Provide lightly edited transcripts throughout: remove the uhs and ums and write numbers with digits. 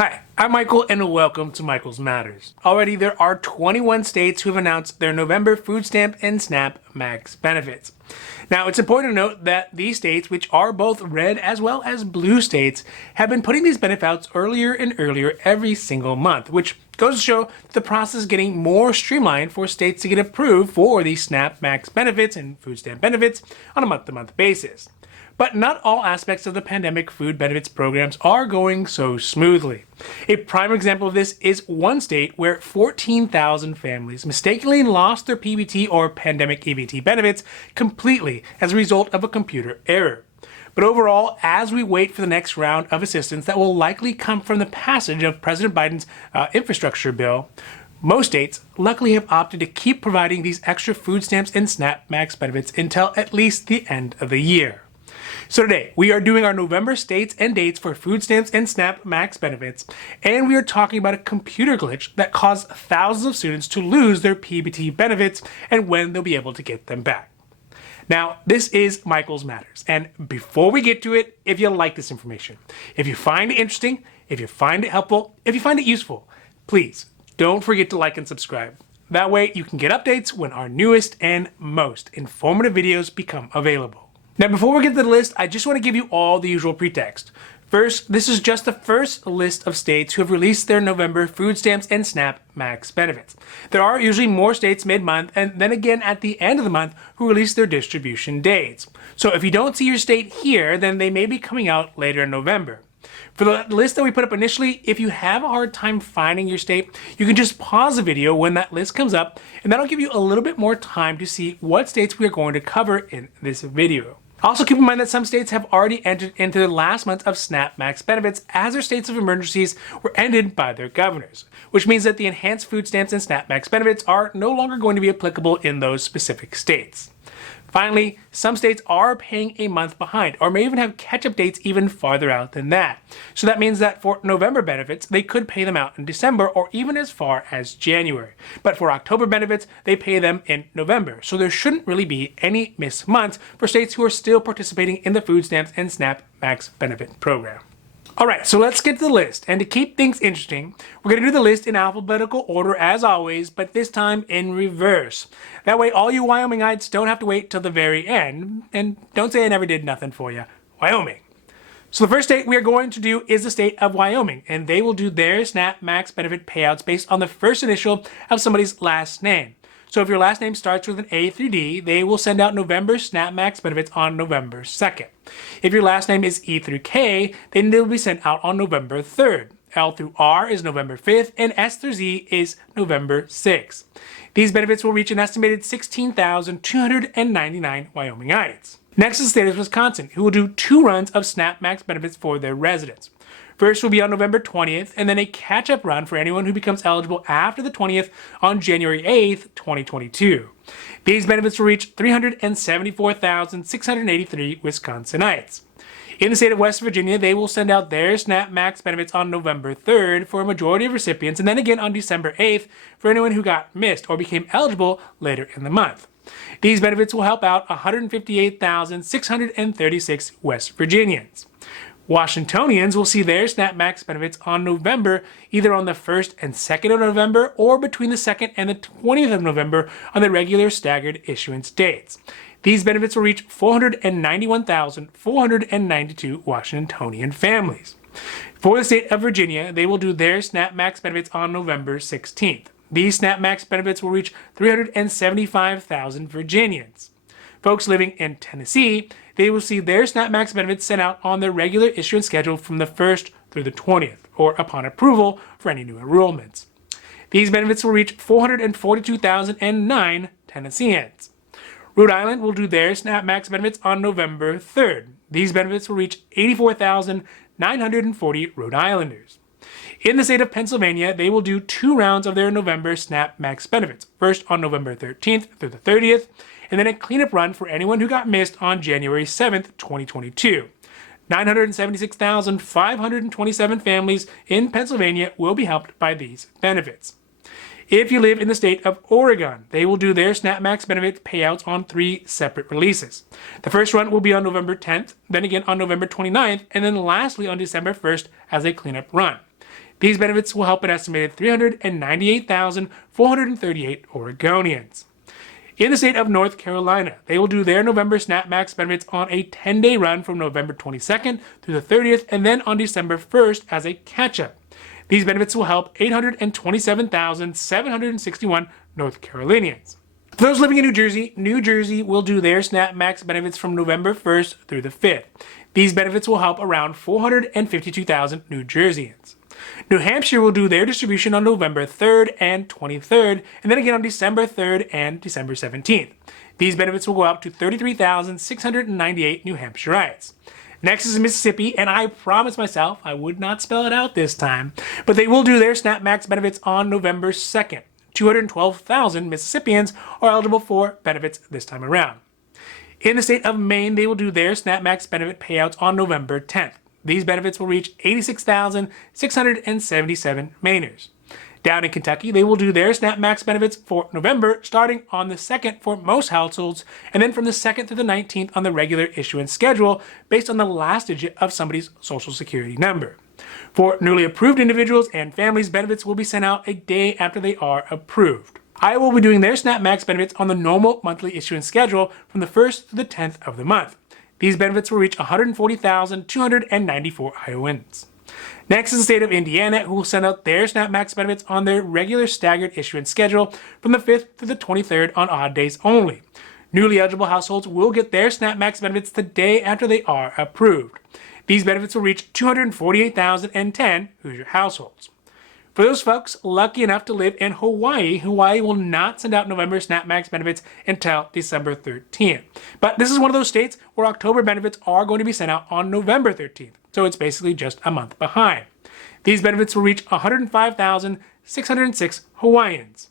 Hi, I'm Michael and welcome to Michael's Matters. Already there are 21 states who have announced their November food stamp and SNAP max benefits. Now it's important to note that these states, which are both red as well as blue states, have been putting these benefits earlier and earlier every single month, which goes to show that the process is getting more streamlined for states to get approved for these SNAP max benefits and food stamp benefits on a month-to-month basis. But not all aspects of the pandemic food benefits programs are going so smoothly. A prime example of this is one state where 14,000 families mistakenly lost their PEBT or pandemic EBT benefits completely as a result of a computer error. But overall, as we wait for the next round of assistance that will likely come from the passage of President Biden's infrastructure bill, most states luckily have opted to keep providing these extra food stamps and SNAP max benefits until at least the end of the year. So today, we are doing our November states and dates for food stamps and SNAP max benefits, and we are talking about a computer glitch that caused thousands of students to lose their PEBT benefits and when they'll be able to get them back. Now, this is Michael's Matters, and before we get to it, if you like this information, if you find it interesting, if you find it helpful, if you find it useful, please don't forget to like and subscribe. That way you can get updates when our newest and most informative videos become available. Now, before we get to the list, I just want to give you all the usual pretext. First, this is just the first list of states who have released their November food stamps and SNAP max benefits. There are usually more states mid-month and then again at the end of the month who release their distribution dates. So if you don't see your state here, then they may be coming out later in November. For the list that we put up initially, if you have a hard time finding your state, you can just pause the video when that list comes up, and that'll give you a little bit more time to see what states we are going to cover in this video. Also keep in mind that some states have already entered into the last month of SNAP max benefits as their states of emergencies were ended by their governors, which means that the enhanced food stamps and SNAP max benefits are no longer going to be applicable in those specific states. Finally, some states are paying a month behind or may even have catch-up dates even farther out than that. So that means that for November benefits, they could pay them out in December or even as far as January. But for October benefits, they pay them in November. So there shouldn't really be any missed months for states who are still participating in the food stamps and SNAP max benefit program. Alright, so let's get to the list, and to keep things interesting, we're going to do the list in alphabetical order as always, but this time in reverse. That way all you Wyomingites don't have to wait till the very end, and don't say I never did nothing for you. Wyoming. So the first state we are going to do is the state of Wyoming, and they will do their SNAP max benefit payouts based on the first initial of somebody's last name. So if your last name starts with an A through D, they will send out November SNAP max benefits on November 2nd. If your last name is E through K, then they'll be sent out on November 3rd. L through R is November 5th, and S through Z is November 6th. These benefits will reach an estimated 16,299 Wyomingites. Next is the state of Wisconsin, who will do 2 runs of SNAP max benefits for their residents. First will be on November 20th, and then a catch-up run for anyone who becomes eligible after the 20th on January 8th, 2022. These benefits will reach 374,683 Wisconsinites. In the state of West Virginia, they will send out their SNAP max benefits on November 3rd for a majority of recipients, and then again on December 8th for anyone who got missed or became eligible later in the month. These benefits will help out 158,636 West Virginians. Washingtonians will see their SNAP max benefits on November, either on the 1st and 2nd of November or between the 2nd and the 20th of November on the regular staggered issuance dates. These benefits will reach 491,492 Washingtonian families. For the state of Virginia, they will do their SNAP max benefits on November 16th. These SNAP max benefits will reach 375,000 Virginians. Folks living in Tennessee, they will see their SNAP max benefits sent out on their regular issuance schedule from the 1st through the 20th, or upon approval for any new enrollments. These benefits will reach 442,009 Tennesseans. Rhode Island will do their SNAP max benefits on November 3rd. These benefits will reach 84,940 Rhode Islanders. In the state of Pennsylvania, they will do 2 rounds of their November SNAP max benefits, first on November 13th through the 30th, and then a cleanup run for anyone who got missed on January 7th, 2022. 976,527 families in Pennsylvania will be helped by these benefits. If you live in the state of Oregon, they will do their SNAP max benefit payouts on 3 separate releases. The first run will be on November 10th, then again on November 29th, and then lastly on December 1st as a cleanup run. These benefits will help an estimated 398,438 Oregonians. In the state of North Carolina, they will do their November SNAP-Max benefits on a 10-day run from November 22nd through the 30th and then on December 1st as a catch-up. These benefits will help 827,761 North Carolinians. For those living in New Jersey will do their SNAP-Max benefits from November 1st through the 5th. These benefits will help around 452,000 New Jerseyans. New Hampshire will do their distribution on November 3rd and 23rd, and then again on December 3rd and December 17th. These benefits will go out to 33,698 New Hampshireites. Next is Mississippi, and I promised myself I would not spell it out this time, but they will do their SNAP-Max benefits on November 2nd. 212,000 Mississippians are eligible for benefits this time around. In the state of Maine, they will do their SNAP-Max benefit payouts on November 10th. These benefits will reach 86,677 Mainers. Down in Kentucky, they will do their SNAP-Max benefits for November, starting on the 2nd for most households, and then from the 2nd to the 19th on the regular issuance schedule, based on the last digit of somebody's Social Security number. For newly approved individuals and families, benefits will be sent out a day after they are approved. Iowa will be doing their SNAP-Max benefits on the normal monthly issuance schedule from the 1st to the 10th of the month. These benefits will reach 140,294 Iowans. Next is the state of Indiana, who will send out their SNAP-Max benefits on their regular staggered issuance schedule from the 5th to the 23rd on odd days only. Newly eligible households will get their SNAP-Max benefits the day after they are approved. These benefits will reach 248,010 Hoosier households. For those folks lucky enough to live in Hawaii, Hawaii will not send out November SNAP-Max benefits until December 13th. But this is one of those states where October benefits are going to be sent out on November 13th, so it's basically just a month behind. These benefits will reach 105,606 Hawaiians.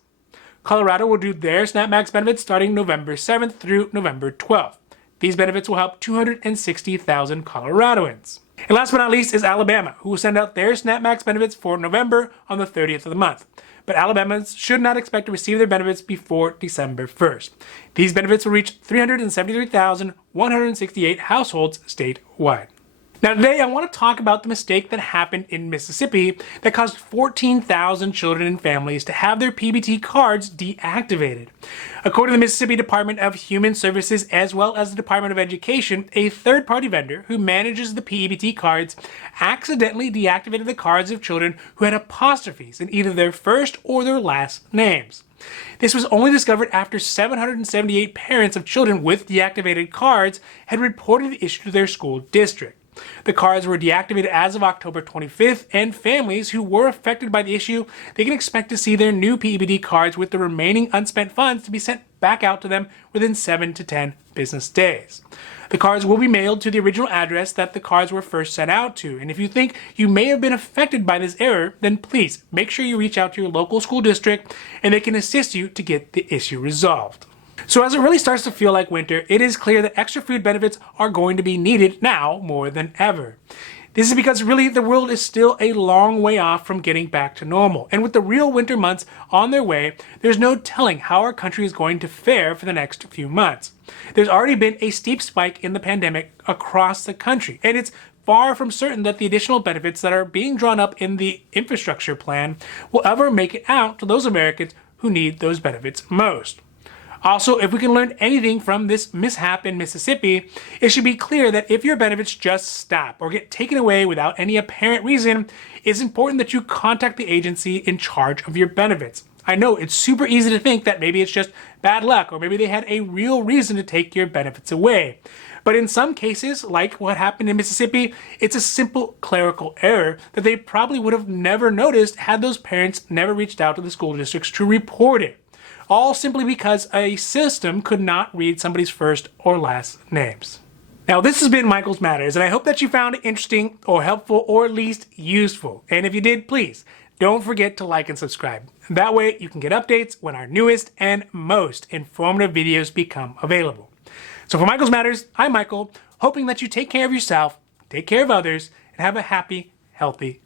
Colorado will do their SNAP-Max benefits starting November 7th through November 12th. These benefits will help 260,000 Coloradoans. And last but not least is Alabama, who will send out their SNAP-Max benefits for November on the 30th of the month. But Alabamans should not expect to receive their benefits before December 1st. These benefits will reach 373,168 households statewide. Now today I want to talk about the mistake that happened in Mississippi that caused 14,000 children and families to have their PEBT cards deactivated. According to the Mississippi Department of Human Services as well as the Department of Education, a third-party vendor who manages the PEBT cards accidentally deactivated the cards of children who had apostrophes in either their first or their last names. This was only discovered after 778 parents of children with deactivated cards had reported the issue to their school district. The cards were deactivated as of October 25th, and families who were affected by the issue, they can expect to see their new PEBT cards with the remaining unspent funds to be sent back out to them within 7 to 10 business days. The cards will be mailed to the original address that the cards were first sent out to, and if you think you may have been affected by this error, then please make sure you reach out to your local school district and they can assist you to get the issue resolved. So as it really starts to feel like winter, it is clear that extra food benefits are going to be needed now more than ever. This is because really the world is still a long way off from getting back to normal. And with the real winter months on their way, there's no telling how our country is going to fare for the next few months. There's already been a steep spike in the pandemic across the country, and it's far from certain that the additional benefits that are being drawn up in the infrastructure plan will ever make it out to those Americans who need those benefits most. Also, if we can learn anything from this mishap in Mississippi, it should be clear that if your benefits just stop or get taken away without any apparent reason, it's important that you contact the agency in charge of your benefits. I know it's super easy to think that maybe it's just bad luck or maybe they had a real reason to take your benefits away. But in some cases, like what happened in Mississippi, it's a simple clerical error that they probably would have never noticed had those parents never reached out to the school districts to report it. All simply because a system could not read somebody's first or last names. Now, this has been Michael's Matters, and I hope that you found it interesting or helpful or at least useful. And if you did, please don't forget to like and subscribe. That way you can get updates when our newest and most informative videos become available. So for Michael's Matters, I'm Michael, hoping that you take care of yourself, take care of others, and have a happy, healthy